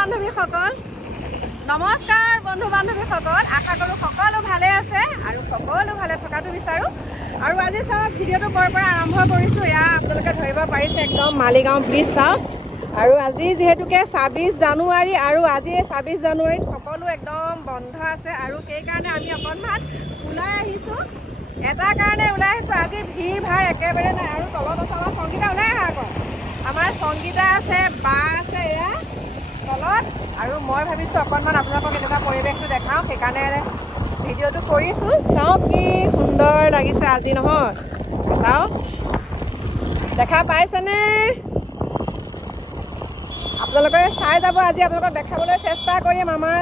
বান্ধৱীসকল নমস্কাৰ বন্ধু বান্ধৱীসকল আশা কৰোঁ সকলো ভালে আছে আৰু সকলো ভালে থকাটো বিচাৰো আৰু আজি চাওক ভিডিঅ'টো ক'ৰ পৰা আৰম্ভ কৰিছো এয়া আপোনালোকে ধৰিব পাৰিছে একদম মালিগাঁও ব্ৰিজ চাওক আৰু আজি যেহেতুকে ২৬ জানুৱাৰী আৰু আজি ২৬ জানুৱাৰীত সকলো একদম বন্ধ আছে আৰু সেইকাৰণে আমি অকণমান ওলাই আহিছো এটা কাৰণে ওলাই আহিছো আজি ভিৰ ভাৰ একেবাৰে নাই আৰু তলত আছে আমাৰ সংগীতা ওলাই আহা আকৌ আমাৰ সংগীতা আছে বা আছে এয়া তলত আৰু মই ভাবিছো অকণমান আপোনালোকক এনেকুৱা পৰিৱেশটো দেখাওঁ সেইকাৰণে ভিডিঅ'টো কৰিছো চাওক কি সুন্দৰ লাগিছে আজি নহয় চাওক দেখা পাইছেনে আপোনালোকে চাই যাব আজি আপোনালোকক দেখাবলৈ চেষ্টা কৰিম আমাৰ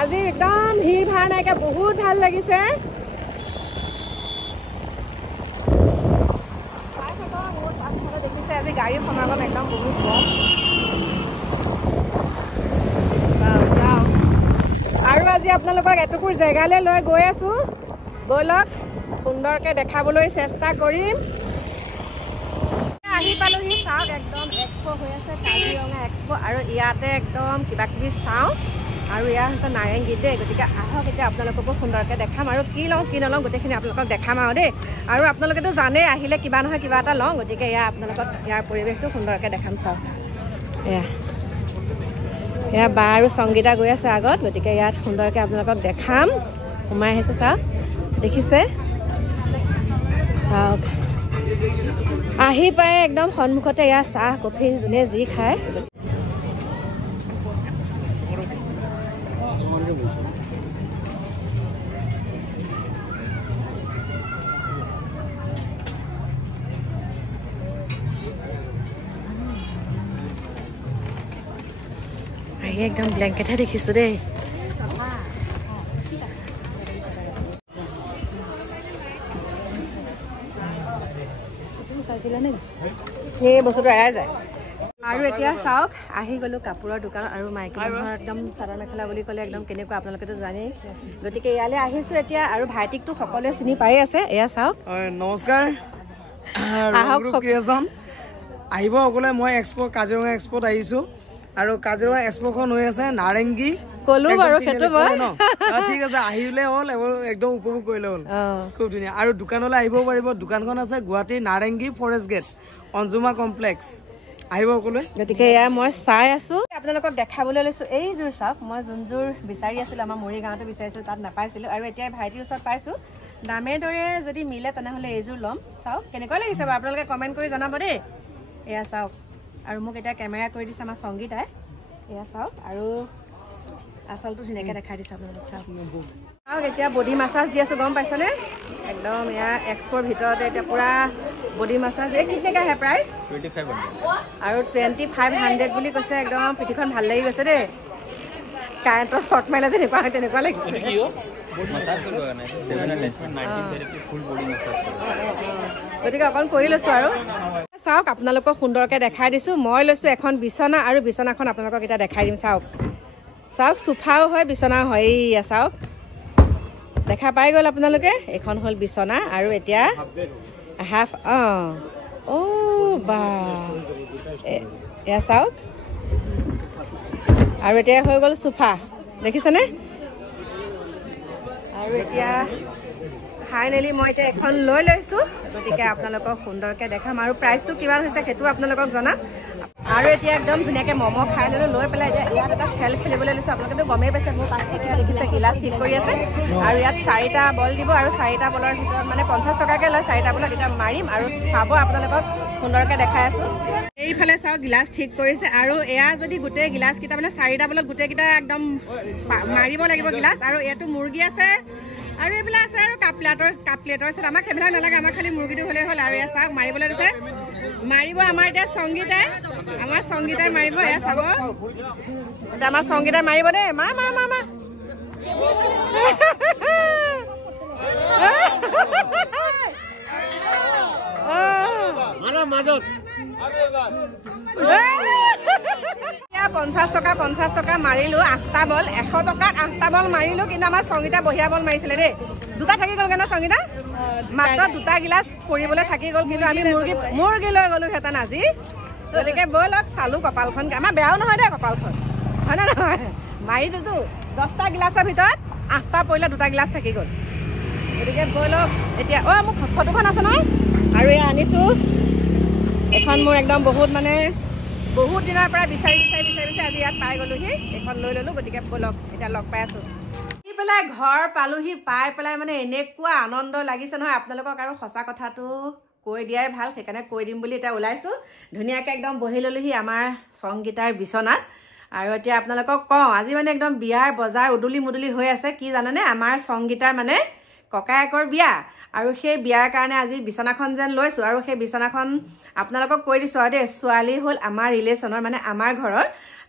আজি একদম ভিৰ ভাৰ নাইকিয়া বহুত ভাল লাগিছে দেখিছে আজি গাড়ীৰ সমাগম একদম বহুত কম আৰু আজি আপোনালোকক এটুকুৰ জেগালৈ লৈ গৈ আছো ব'লক সুন্দৰকৈ দেখাবলৈ চেষ্টা কৰিম আহি পালোহি চাওক একদম এক্সপো হৈ আছে কাজিৰঙা এক্সপো আৰু ইয়াতে একদম কিবা কিবি চাওঁ আৰু এয়া হৈছে নাৰেংগী দেই গতিকে আহক এতিয়া আপোনালোককো সুন্দৰকৈ দেখাম আৰু কি লওঁ কি নলওঁ গোটেইখিনি আপোনালোকক দেখাম আৰু দেই আৰু আপোনালোকেতো জানেই আহিলে কিবা নহয় কিবা এটা লওঁ গতিকে এয়া আপোনালোকক ইয়াৰ পৰিৱেশটো সুন্দৰকৈ দেখাম চাওক এয়া বা আৰু সংগীতা গৈ আছে আগত গতিকে ইয়াত সুন্দৰকৈ আপোনালোকক দেখাম সোমাই আহিছে চাওক দেখিছে চাওক আহি পাই একদম সন্মুখতে এয়া চাহ কফি যোনে যি খায় আহি একদম ব্লেংকেটহে দেখিছো দেই সেই বস্তুটো এৰাই যায় আৰু এতিয়া চাওক আহি গ'লো কাপোৰৰ দোকান আৰু মাইকী মানুহৰ একদম চাদৰ মেখেলা বুলি ক'লে একদম কেনেকুৱা আপোনালোকেতো জানেই গতিকে ইয়ালৈ আহিছো এতিয়া আৰু ভাইটিকটো সকলোৱে চিনি পাই আছে এয়া চাওক নমস্কাৰ আহিব সকলোৱে মই এক্সপো কাজিৰঙা এক্সপোত আহিছো আৰু কাজিৰঙা এক্সপোখন হৈ আছে নাৰেংগী ক'লো বাৰু সেইটো মই ঠিক আছে আহিলে হ'ল একদম উপভোগ কৰিলে হ'ল খুব ধুনীয়া আৰু দোকানলৈ আহিব পাৰিব দোকানখন আছে গুৱাহাটী নাৰেংগী ফৰেষ্ট গেট অঞ্জুমা কমপ্লেক্স আহিব সকলোৱে গতিকে এয়া মই চাই আছো আপোনালোকক দেখাবলৈ লৈছো এইযোৰ চাওক মই যোনযোৰ বিচাৰি আছিলো আমাৰ মৰিগাঁৱতে বিচাৰিছিলো তাত নাপাইছিলো আৰু এতিয়া ভাইটিৰ ওচৰত পাইছো দামে দৰে যদি মিলে তেনেহ'লে এইযোৰ ল'ম চাওক কেনেকুৱা লাগিছে বাৰু আপোনালোকে কমেণ্ট কৰি জনাব দেই এয়া চাওক আৰু মোক এতিয়া কেমেৰা কৰি দিছে আমাৰ সংগীতাই এয়া চাওক আৰু আচলটো ধুনীয়াকৈ দেখাই দিছোঁ আপোনালোক চাওক চাওক এতিয়া বডি মাছাজ দি আছোঁ গম পাইছেনে একদম এয়া এক্সপোৰ ভিতৰতে এতিয়া পূৰা বডি মাছাজ এই কিটনেকৈ আহে প্ৰাইচ 2500 আৰু 2500 বুলি কৈছে একদম পিঠিখন ভাল লাগি গৈছে দেই কাৰেণ্টৰ শ্বৰ্ট মাৰিলে যেনেকুৱা হয় তেনেকুৱা লাগিছে গতিকে অকণ কৰি লৈছোঁ আৰু চাওক আপোনালোকক সুন্দৰকৈ দেখাই দিছোঁ মই লৈছোঁ এখন বিচনা আৰু বিচনাখন আপোনালোকক এতিয়া দেখাই দিম চাওক চাওক চোফাও হয় বিচনাও হয় এইয়া চাওক দেখা পাই গ'ল আপোনালোকে এইখন হ'ল বিচনা আৰু এতিয়া হাফ বা এয়া চাওক আৰু এতিয়া হৈ গ'ল চোফা দেখিছেনে আৰু এতিয়া ফাইনেলি মই এতিয়া এখন লৈ লৈছোঁ গতিকে আপোনালোকক সুন্দৰকৈ দেখাম আৰু প্ৰাইচটো কিমান হৈছে সেইটো আপোনালোকক জনাম আৰু এতিয়া একদম ধুনীয়াকৈ ম'ম' খাই ল'লোঁ লৈ পেলাই এতিয়া ইয়াত এটা খেল খেলিবলৈ লৈছোঁ আপোনালোকেতো গমেই পাইছে মোৰ পাছতে দেখিছে গিলাচ ঠিক কৰি আছে আৰু ইয়াত 4টা বল দিব আৰু 4টা বলৰ ভিতৰত মানে 50 টকাকৈ লয় 4টা বলত এতিয়া মাৰিম আৰু চাব আপোনালোকক সুন্দৰকৈ দেখাই আছোঁ এইফালে চাওক গিলাচ ঠিক কৰিছে আৰু এয়া যদি গোটেই গিলাচকেইটা মানে 4টা বলত গোটেইকেইটা একদম মাৰিব লাগিব গিলাচ আৰু ইয়াতো মুৰ্গী আছে আৰু এইবিলাক আছে আৰু কাপ প্লেটৰ পিছত আমাক সেইবিলাক নালাগে আমাক খালি মুৰ্গীটো হ'লেই হ'ল আৰু এয়া চাওক মাৰিবলৈ দিছে মাৰিব আমাৰ এতিয়া সংগীতাই মাৰিব এয়া চাব এতিয়া আমাৰ সংগীতাই মাৰিব দেই মা মাজত 50 টকা মাৰিলো 8টা বল 100 টকাত 8টা বল মাৰিলো কিন্তু আমাৰ সংগীতা বঢ়িয়া বল মাৰিছিলে দেই দুটা থাকি গ'ল কেন সংগীতা মাত্ৰ দুটা গিলাচ পৰিবলৈ থাকি গ'ল কিন্তু আমি মুৰ্গী লৈ গ'লো হেতেন আজি গতিকে ব'লক চালো কপালখন আমাৰ বেয়াও নহয় দেই কপালখন হয় নে নহয় মাৰিটোতো 10টা গিলাচৰ ভিতৰত 8টা পৰিলে 2টা গিলাচ থাকি গ'ল গতিকে গৈ লওক এতিয়া মোৰ ফটোখন আছে নহয় আৰু এয়া আনিছোঁ এখন মোৰ একদম বহুত দিনৰ পৰা বিচাৰি আজি ইয়াত পাই গ'লোহি এখন লৈ ল'লোঁ গতিকে গৈ লওক এতিয়া লগ পাই আছোঁ পেলাই ঘৰ পালোহি পাই পেলাই এনেকুৱা আনন্দ লাগিছে নহয় আপোনালোকক আৰু সঁচা কথাটো কৈ দিয়াই ভাল সেইকাৰণে কৈ দিম বুলি এতিয়া ওলাইছোঁ ধুনীয়াকৈ একদম বহি ল'লোহি আমাৰ সংগীতাৰ বিচনাত আৰু এতিয়া আপোনালোকক কওঁ আজি একদম বিয়াৰ বজাৰ উদুলি মুদুলি হৈ আছে কি জানেনে আমাৰ সংগীতাৰ ককায়েকৰ বিয়া আৰু সেই বিয়াৰ কাৰণে আজি বিচনাখন যেন লৈছোঁ আৰু সেই বিচনাখন আপোনালোকক কৈ দিছোঁ আৰু দেই ছোৱালী হ'ল আমাৰ ৰিলেশ্যনৰ আমাৰ ঘৰৰ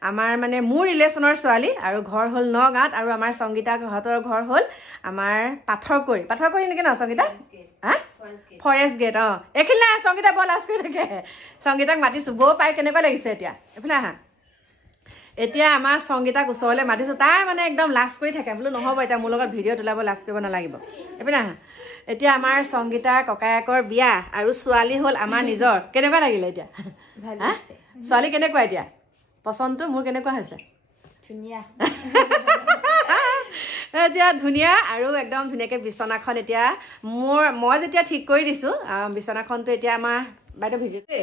আমাৰ মোৰ ৰিলেশ্যনৰ ছোৱালী আৰু ঘৰ হ'ল নগাঁৱত আৰু আমাৰ সংগীতা ঘৰৰ ঘৰ হ'ল আমাৰ পাথৰকৰি নেকি ন সংগীতা ফৰেষ্ট গেট এইখিনি নাই সংগীতা বৰ লাজ কৰি থাকে সংগীতাক মাতিছোঁ বৌ পাই কেনেকুৱা লাগিছে এতিয়া এইফালে আহা এতিয়া আমাৰ সংগীতাক ওচৰলৈ মাতিছোঁ তাই একদম লাজ কৰি থাকে বোলো নহ'ব এতিয়া মোৰ লগত ভিডিঅ' তোলাব লাজ কৰিব নালাগিব এইফালে আহা এতিয়া আমাৰ সংগীতাৰ ককায়েকৰ বিয়া আৰু ছোৱালী হ'ল আমাৰ নিজৰ কেনেকুৱা লাগিলে এতিয়া ছোৱালী কেনেকুৱা এতিয়া পচন্দটো মোৰ কেনেকুৱা হৈছে ধুনীয়া এতিয়া ধুনীয়া আৰু একদম ধুনীয়াকৈ বিচনাখন এতিয়া মই যেতিয়া ঠিক কৰি দিছোঁ বিচনাখনটো এতিয়া আমাৰ বাইদেউ ভিডিঅ'টোৱে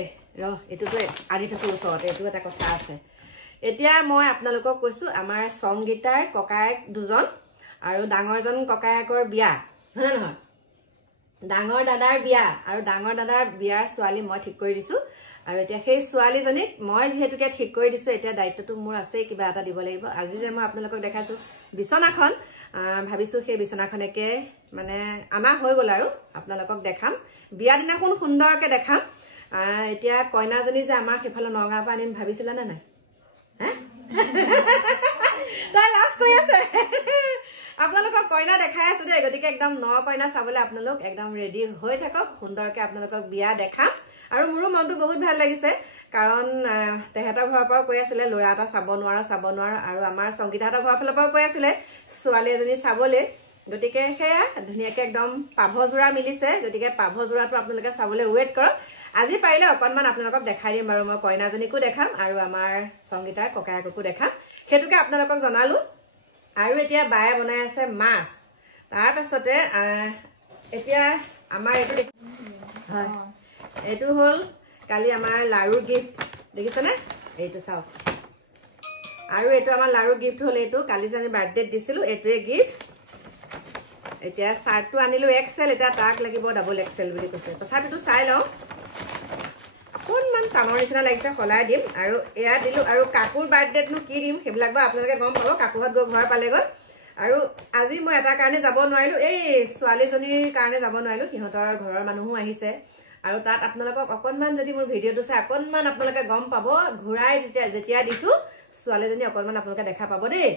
এইটোতো আনি থৈছোঁ ওচৰতে এইটো এটা কথা আছে এতিয়া মই আপোনালোকক কৈছোঁ আমাৰ সংগীতাৰ ককায়েক দুজন আৰু ডাঙৰজন ককায়েকৰ বিয়া হয় নে নহয় ডাঙৰ দাদাৰ বিয়া আৰু ডাঙৰ দাদাৰ বিয়াৰ ছোৱালী মই ঠিক কৰি দিছোঁ আৰু এতিয়া সেই ছোৱালীজনীক মই যিহেতুকে ঠিক কৰি দিছোঁ এতিয়া দায়িত্বটো মোৰ আছেই কিবা এটা দিব লাগিব আজি যে মই আপোনালোকক দেখাইছোঁ বিচনাখন ভাবিছোঁ সেই বিচনাখনকে আনা হৈ গ'ল আৰু আপোনালোকক দেখাম বিয়া দিনাখন সুন্দৰকৈ দেখাম এতিয়া কইনাজনী যে আমাৰ সেইফালে নগাঁৱৰ পৰা আনিম ভাবিছিলা নে নাই তাই লাজ কৰি আছে আপোনালোকক কইনা দেখাই আছোঁ দেই গতিকে একদম কইনা চাবলৈ আপোনালোক একদম ৰেডি হৈ থাকক সুন্দৰকৈ আপোনালোকক বিয়া দেখাম আৰু মোৰো মনটো বহুত ভাল লাগিছে কাৰণ তেহেঁতৰ ঘৰৰ পৰাও কৈ আছিলে ল'ৰা এটা চাব নোৱাৰো আৰু আমাৰ সংগীতাহঁতৰ ঘৰৰ ফালৰ পৰাও কৈ আছিলে ছোৱালী এজনী চাবলৈ গতিকে সেয়া ধুনীয়াকৈ একদম পাভযোৰা মিলিছে গতিকে পাভযোৰাটো আপোনালোকে চাবলৈ ৱেইট কৰক আজি পাৰিলে অকণমান আপোনালোকক দেখাই দিম বাৰু মই কইনাজনীকো দেখাম আৰু আমাৰ সংগীতাৰ ককায়েককো দেখাম সেইটোকে আপোনালোকক জনালোঁ আৰু এতিয়া বায়ে বনাই আছে মাছ তাৰপাছতে এতিয়া আমাৰ হয় এইটো হ'ল কালি আমাৰ লাড়ু গিফ্ট দেখিছেনে এইটো চাওক আৰু এইটো আমাৰ লাড়ু গিফ্ট হ'ল এইটো কালি যে আমি বাৰ্থডেত দিছিলোঁ এইটোৱে গিফ্ট এতিয়া চাৰ্টটো আনিলোঁ এক্সেল এতিয়া তাক লাগিব ডাবল এক্সেল বুলি কৈছে তথাপিতো চাই লওঁ অকণমান টানৰ নিচিনা লাগিছে সলাই দিম আৰু এয়া দিলোঁ আৰু কাকুৰ বাৰ্থডেতনো কি দিম সেইবিলাক বাৰু আপোনালোকে গম পাব কাকুহঁত গৈ ঘৰ পালেগৈ আৰু আজি মই এটা কাৰণে যাব নোৱাৰিলোঁ এই ছোৱালীজনীৰ কাৰণে যাব নোৱাৰিলোঁ সিহঁতৰ ঘৰৰ মানুহো আহিছে আৰু তাত আপোনালোকক অকণমান যদি মোৰ ভিডিঅ'টো চাই অকণমান আপোনালোকে গম পাব ঘূৰাই যেতিয়া দিছোঁ ছোৱালীজনী অকণমান আপোনালোকে দেখা পাব দেই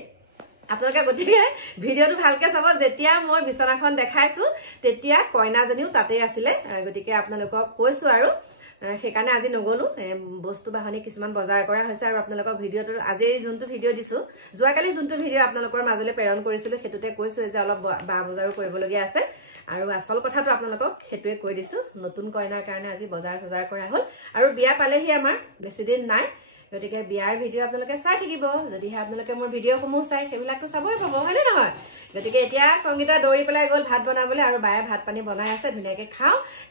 আপোনালোকে গতিকে ভিডিঅ'টো ভালকৈ চাব যেতিয়া মই বিচনাখন দেখাইছোঁ তেতিয়া কইনাজনীও তাতেই আছিলে গতিকে আপোনালোকক কৈছোঁ আৰু সেইকাৰণে আজি নগ'লোঁ বস্তু বাহনি কিছুমান বজাৰ কৰা হৈছে আৰু আপোনালোকৰ ভিডিঅ'টো আজি যোনটো ভিডিঅ' দিছোঁ যোৱাকালি যোনটো ভিডিঅ' আপোনালোকৰ মাজলৈ প্ৰেৰণ কৰিছিলোঁ সেইটোতে কৈছোঁ যে অলপ বা বজাৰো কৰিবলগীয়া আছে আৰু আচল কথাটো আপোনালোকক সেইটোৱে কৈ দিছোঁ নতুন কইনাৰ কাৰণে আজি বজাৰ চজাৰ কৰা হ'ল আৰু বিয়া পালেহি আমাৰ বেছি দিন নাই গতিকে বিয়াৰ ভিডিঅ' আপোনালোকে চাই থাকিব যদিহে আপোনালোকে মোৰ ভিডিঅ'সমূহ চাই সেইবিলাকতো চাবই পাব হয়নে নহয় গতিকে এতিয়া সংগীতা দৌৰি পেলাই গ'ল ভাত বনাবলৈ আৰু বায়ে ভাত পানী বনাই আছে ধুনীয়াকৈ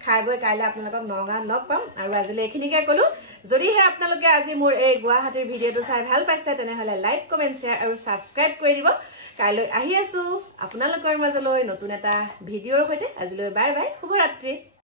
খাই বৈ কাইলৈ আপোনালোকক নগাঁৱত লগ পাম আৰু আজিলৈ এইখিনিকে ক'লোঁ যদিহে আপোনালোকে আজি মোৰ এই গুৱাহাটীৰ ভিডিঅ'টো চাই ভাল পাইছে তেনেহ'লে লাইক কমেণ্ট শ্বেয়াৰ আৰু ছাবস্ক্ৰাইব কৰি দিব কাইলৈ আহি আছোঁ আপোনালোকৰ মাজলৈ নতুন এটা ভিডিঅ'ৰ সৈতে আজিলৈ বাই বাই শুভৰাত্ৰি